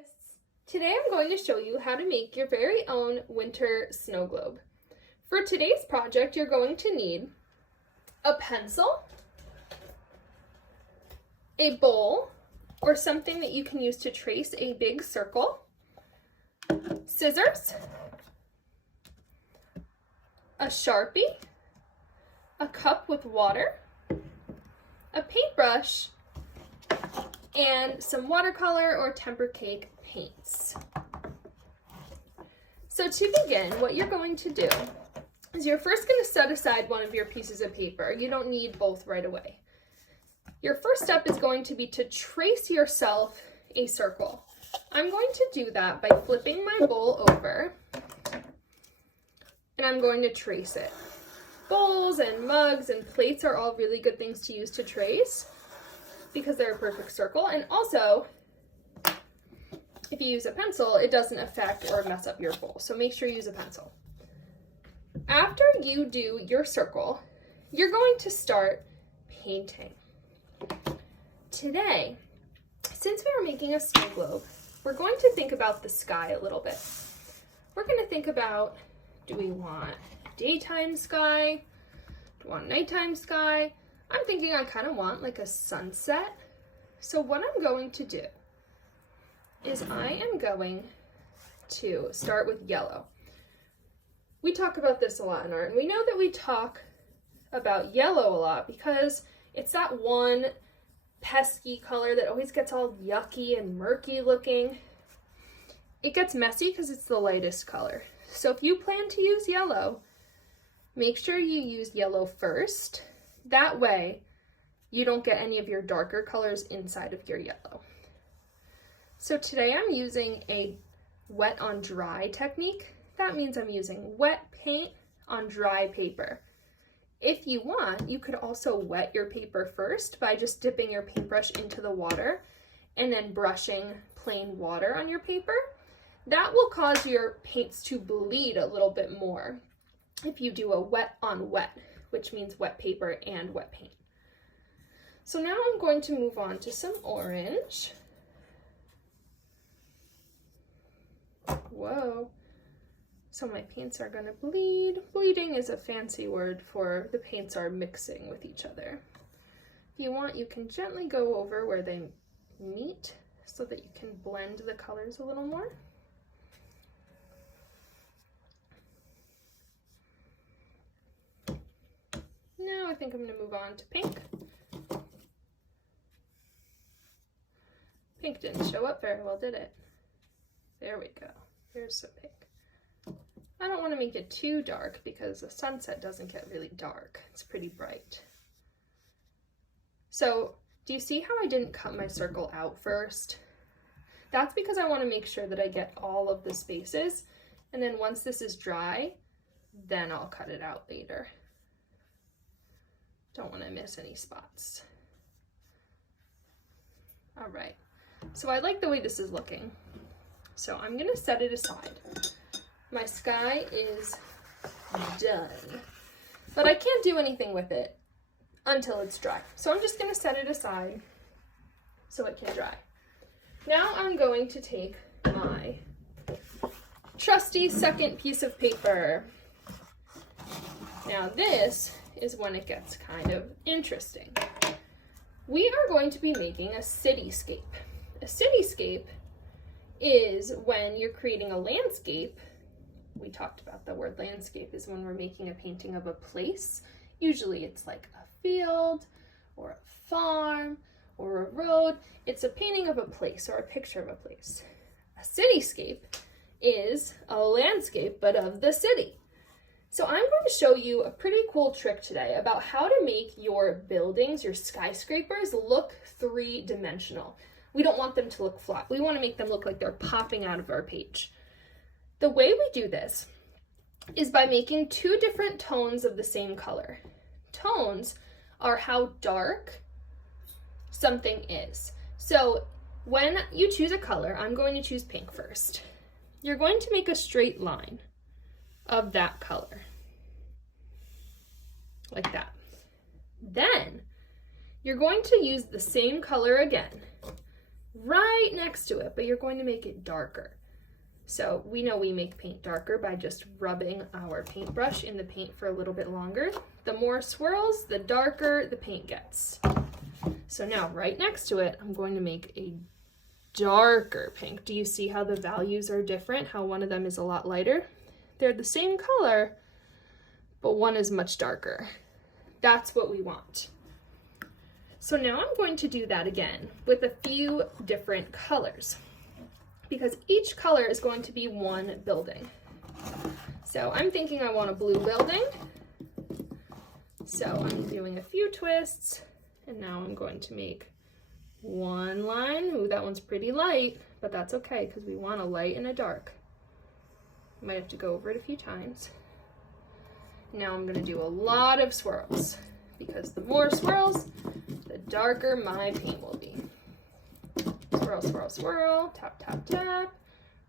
artists! Today I'm going to show you how to make your very own winter snow globe. For today's project, you're going to need a pencil, a bowl, or something that you can use to trace a big circle, scissors, a Sharpie, a cup with water, a paintbrush, and some watercolor or temper cake paints. So to begin, what you're going to do is you're first going to set aside one of your pieces of paper. You don't need both right away. Your first step is going to be to trace yourself a circle. I'm going to do that by flipping my bowl over, and I'm going to trace it. Bowls and mugs and plates are all really good things to use to trace because they're a perfect circle. And also, if you use a pencil, it doesn't affect or mess up your bowl. So make sure you use a pencil. After you do your circle, you're going to start painting. Today, since we are making a snow globe, we're going to think about the sky a little bit. We're going to think about, do we want daytime sky? Do we want nighttime sky? I'm thinking I kind of want like a sunset. So what I'm going to do is I am going to start with yellow. We talk about this a lot in art, and we know that we talk about yellow a lot because it's that one pesky color that always gets all yucky and murky looking. It gets messy because it's the lightest color. So if you plan to use yellow, make sure you use yellow first. That way, you don't get any of your darker colors inside of your yellow. So today I'm using a wet on dry technique. That means I'm using wet paint on dry paper. If you want, you could also wet your paper first by just dipping your paintbrush into the water and then brushing plain water on your paper. That will cause your paints to bleed a little bit more if you do a wet on wet, which means wet paper and wet paint. So now I'm going to move on to some orange. Whoa. So my paints are gonna bleed. Bleeding is a fancy word for the paints are mixing with each other. If you want, you can gently go over where they meet so that you can blend the colors a little more. Now I think I'm gonna move on to pink. Pink didn't show up very well, did it? There we go. Here's some pink. I don't want to make it too dark because the sunset doesn't get really dark. It's pretty bright. So, do you see how I didn't cut my circle out first? That's because I want to make sure that I get all of the spaces, and then once this is dry, then I'll cut it out later. Don't want to miss any spots. All right, so I like the way this is looking. So I'm gonna set it aside. My sky is done, but I can't do anything with it until it's dry. So I'm just gonna set it aside so it can dry. Now I'm going to take my trusty second piece of paper. Now this is when it gets kind of interesting. We are going to be making a cityscape. A cityscape is when you're creating a landscape. We talked about the word landscape is when we're making a painting of a place. Usually it's like a field or a farm or a road. It's a painting of a place or a picture of a place. A cityscape is a landscape, but of the city. So I'm going to show you a pretty cool trick today about how to make your buildings, your skyscrapers, look three-dimensional. We don't want them to look flat. We want to make them look like they're popping out of our page. The way we do this is by making two different tones of the same color. Tones are how dark something is. So when you choose a color, I'm going to choose pink first. You're going to make a straight line of that color, like that. Then you're going to use the same color again, right next to it, but you're going to make it darker. So we know we make paint darker by just rubbing our paintbrush in the paint for a little bit longer. The more swirls, the darker the paint gets. So now right next to it, I'm going to make a darker pink. Do you see how the values are different? How one of them is a lot lighter? They're the same color, but one is much darker. That's what we want. So now I'm going to do that again with a few different colors, because each color is going to be one building. So I'm thinking I want a blue building. So I'm doing a few twists, and now I'm going to make one line. Ooh, that one's pretty light, but that's okay because we want a light and a dark. Might have to go over it a few times. Now I'm gonna do a lot of swirls, because the more swirls, the darker my paint will be. Swirl, swirl, swirl, tap, tap, tap.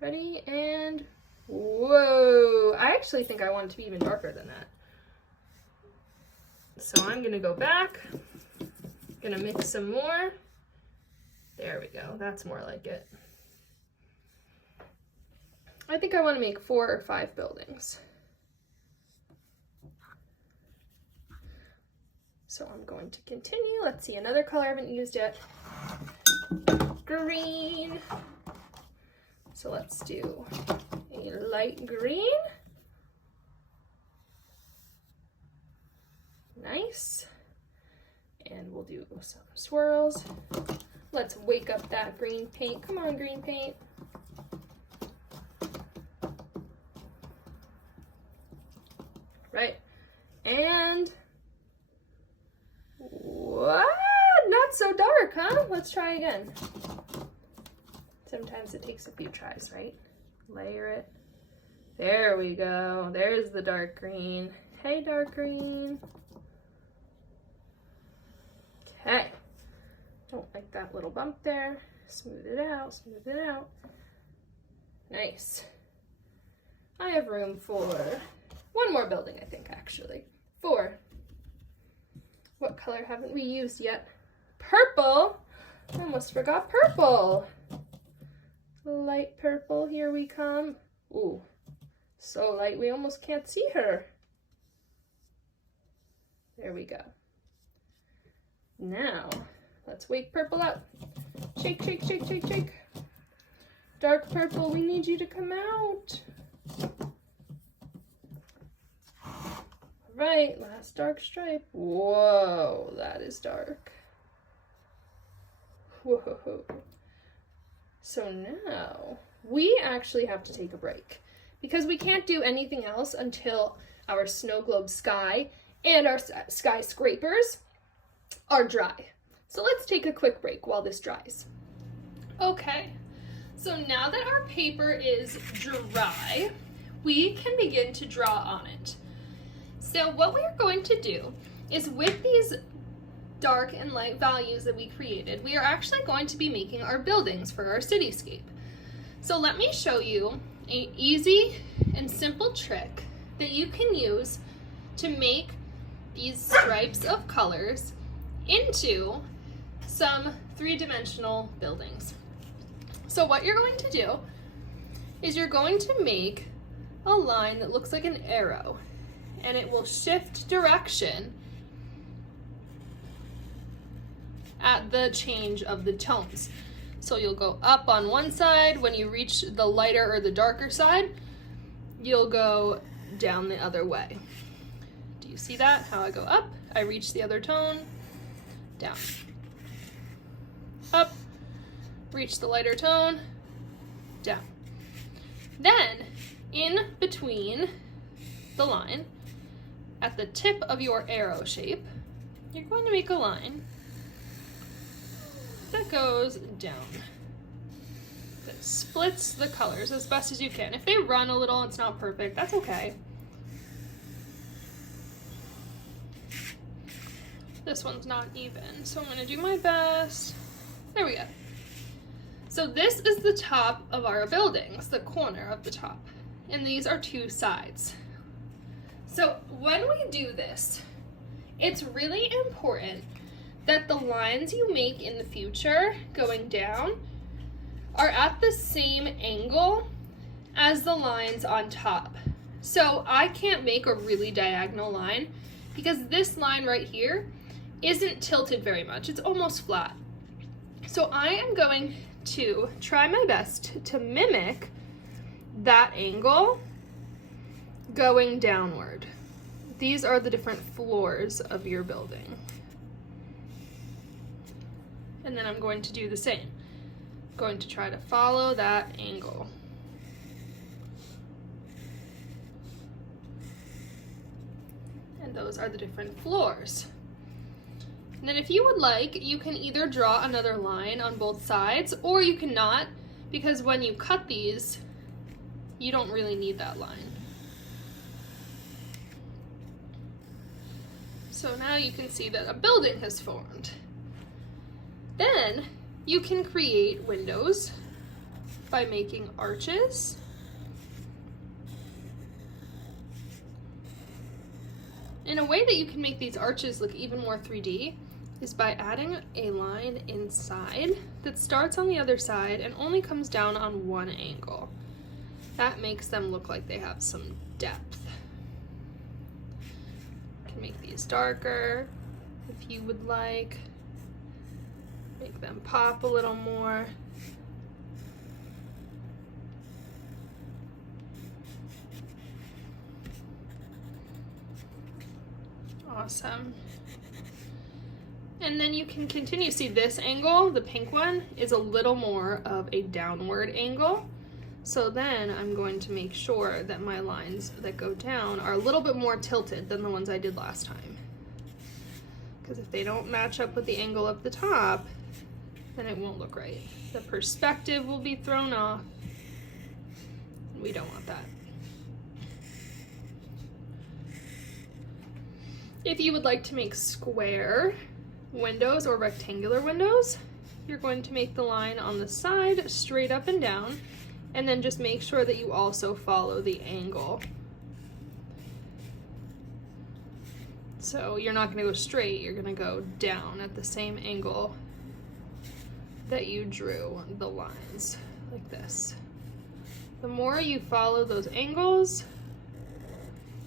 Ready, and whoa! I actually think I want it to be even darker than that. So I'm gonna go back, gonna mix some more. There we go, that's more like it. I think I want to make 4 or 5 buildings. So I'm going to continue. Let's see, another color I haven't used yet. Green. So let's do a light green. Nice. And we'll do some swirls. Let's wake up that green paint. Come on, green paint. Right. And what? Not so dark, huh? Let's try again. Sometimes it takes a few tries, right? Layer it. There we go. There's the dark green. Hey, dark green. Okay. Don't like that little bump there. Smooth it out, smooth it out. Nice. I have room for one more building, I think, actually. 4. What color haven't we used yet? Purple. I almost forgot purple. Light purple, here we come. Ooh, so light we almost can't see her. There we go. Now, let's wake purple up. Shake, shake, shake, shake, shake. Dark purple, we need you to come out. Right, last dark stripe. Whoa, that is dark. Whoa. So now we actually have to take a break because we can't do anything else until our snow globe sky and our skyscrapers are dry. So let's take a quick break while this dries. Okay, so now that our paper is dry, we can begin to draw on it. So what we're going to do is, with these dark and light values that we created, we are actually going to be making our buildings for our cityscape. So let me show you an easy and simple trick that you can use to make these stripes of colors into some 3-dimensional buildings. So what you're going to do is you're going to make a line that looks like an arrow, and it will shift direction at the change of the tones. So you'll go up on one side. When you reach the lighter or the darker side, you'll go down the other way. Do you see that? How I go up, I reach the other tone, down. Up, reach the lighter tone, down. Then, in between the line, at the tip of your arrow shape, you're going to make a line that goes down, that splits the colors as best as you can. If they run a little, it's not perfect, that's okay. This one's not even, so I'm gonna do my best. There we go. So this is the top of our buildings, the corner of the top, and these are 2 sides. So when we do this, it's really important that the lines you make in the future going down are at the same angle as the lines on top. So I can't make a really diagonal line because this line right here isn't tilted very much. It's almost flat. So I am going to try my best to mimic that angle going downward. These are the different floors of your building. And then I'm going to do the same. I'm going to try to follow that angle. And those are the different floors. And then if you would like, you can either draw another line on both sides, or you cannot, because when you cut these, you don't really need that line. So now you can see that a building has formed. Then you can create windows by making arches. And a way that you can make these arches look even more 3D is by adding a line inside that starts on the other side and only comes down on one angle. That makes them look like they have some depth. You can make these darker if you would like. Make them pop a little more. Awesome. And then you can continue. See, this angle, the pink one, is a little more of a downward angle. So then I'm going to make sure that my lines that go down are a little bit more tilted than the ones I did last time. Because if they don't match up with the angle up the top, then it won't look right. The perspective will be thrown off. We don't want that. If you would like to make square windows or rectangular windows, you're going to make the line on the side straight up and down, and then just make sure that you also follow the angle. So you're not going to go straight, you're going to go down at the same angle that you drew the lines, like this. The more you follow those angles,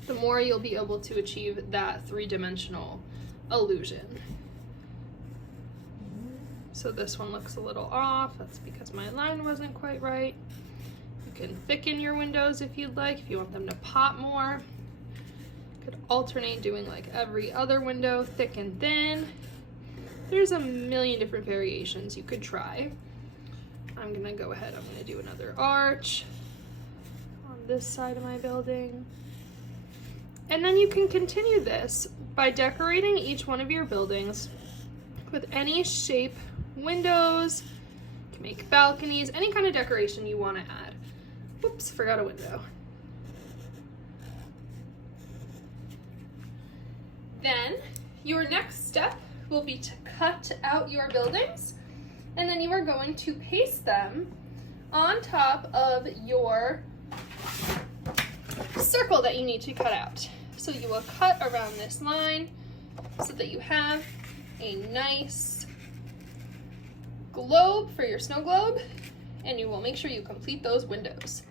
the more you'll be able to achieve that three-dimensional illusion. So this one looks a little off. That's because my line wasn't quite right. You can thicken your windows if you'd like, if you want them to pop more. You could alternate doing like every other window, thick and thin. There's a million different variations you could try. I'm gonna go ahead, I'm gonna do another arch on this side of my building. And then you can continue this by decorating each one of your buildings with any shape windows. You can make balconies, any kind of decoration you want to add. Whoops, forgot a window. Then your next step will be to cut out your buildings, and then you are going to paste them on top of your circle that you need to cut out. So you will cut around this line so that you have a nice globe for your snow globe, and you will make sure you complete those windows.